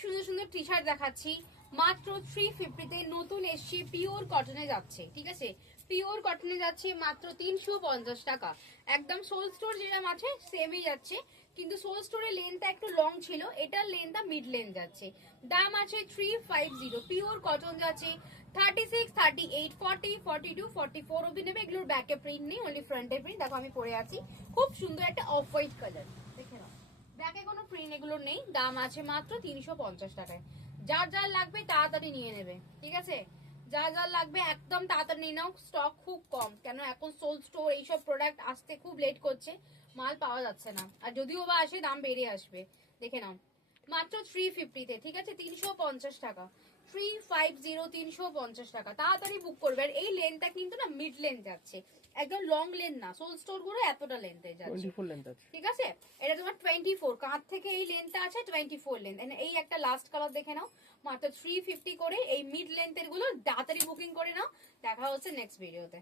সুন্দর সুন্দর T shirt দেখাচ্ছি মাত্র 350 তে। নতুন এসছে, পিওর কটনে যাচ্ছে, ঠিক আছে, পিওর কটনে যাচ্ছে মাত্র 350 টাকা। একদম সোল স্টোর যেরকম আছে সেমই যাচ্ছে, কিন্তু সোল স্টোরের লেন্থটা একটু লং ছিল, এটার লেন্থটা মিড লেন্থ যাচ্ছে। দাম আছে 350। পিওর কটন যাচ্ছে 36, 38, 40, 42, 44 অব্দি নেবে। এগুলোর ব্যাকে প্রিন্ট নেই, অনলি ফ্রন্টে প্রিন্ট। দেখো আমি পরে আছি, খুব সুন্দর একটা অফ হোয়াইট কালার, দেখে নাও। ব্যাকে কোনো প্রিন্ট এগুলো নেই। দাম আছে মাত্র 350 টাকায়। যার যার লাগবে তাড়াতাড়ি নিয়ে নেবে, ঠিক আছে, যার যার লাগবে একদম তাড়াতাড়ি নিয়ে নাও। স্টক খুব কম, কেন এখন সোল স্টোর এইসব প্রোডাক্ট আসতে খুব লেট করছে, মাল পাওয়া যাচ্ছে না। আর যদিও বা আসে দাম বেড়ে আসবে, দেখে নাও। মাত্র 350 তে, ঠিক আছে, 350 টাকা। 350, 350 টাকা। তাড়াতাড়ি বুক করবে। আর এই লেনটা কিন্তু না মিড লেন্থ যাচ্ছে, একদম লং লেন্থ না। সোল স্টোর গুলো এতটা লেন্থে যাচ্ছে, 24 লেন্থ আছে। ঠিক আছে। এটা তোমার 24, কাঁধ থেকে এই লেন্থটা আছে 24 লেন্থ। এই একটা লাস্ট কালার দেখে নাও, মাত্র 350 করে। এই মিড লেন্থের গুলো তাড়াতাড়ি বুকিং করে নাও। দেখা হচ্ছে নেক্সট ভিডিওতে।